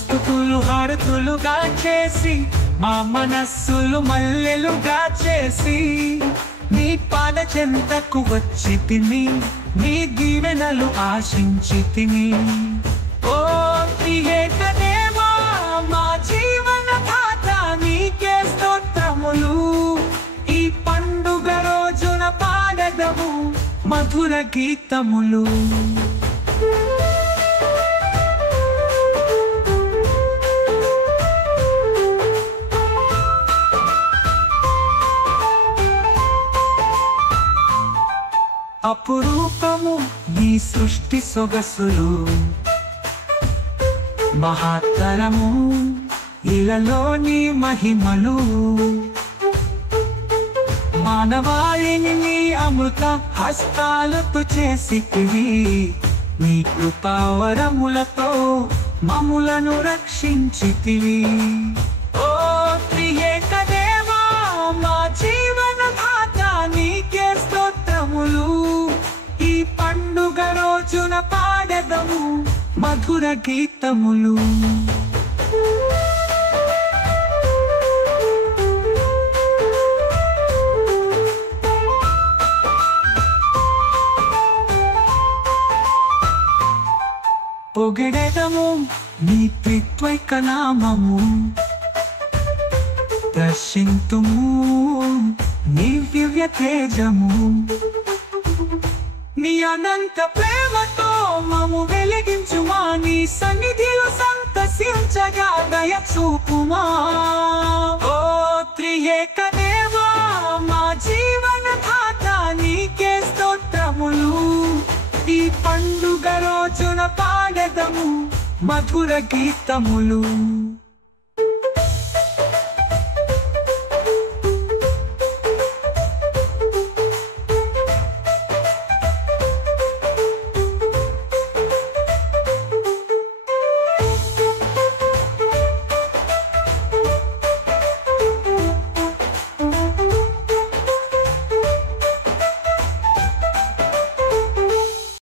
స్తుతులు హారతులుగా చేసి మా మనస్సులు మల్లెలుగా చేసి నీ పాద చెంతకు వచ్చి తిని నీ దీవెనలు ఆశించి తిని. ఓ త్రియేక దేవా మా జీవన దాత నీకే స్తోత్రములు. ఈ పండుగ రోజున పాడెదము మధుర గీతములు. అపురూపము నీ సృష్టి సొగసులు, మహత్తరము ఇలలోని మహిమలు. మానవాళిని నీ అమృత హస్తాలతో చేసితివి. నీ కృపావరములతో మమ్ములను రక్షించితివి. ఓ త్రియేక దేవా మా జీవన దాత నీకే స్తోత్రములు. ఈ పండుగ రోజున పాడెదము మధుర గీతములు. పొగిడెదము నీ త్రిత్వైక నామము, దర్శింతుము నీ దివ్య తేజము. నీ అనంత ప్రేమతో మము వెలిగించుమా, నీ సన్నిధిలో సంతసించగా దయ చూపుమా. ఓ త్రియేక దేవా మా జీవన దాత నీకే స్తోత్రములు. ఈ పండుగ రోజున పాడెదము మధుర గీతములు.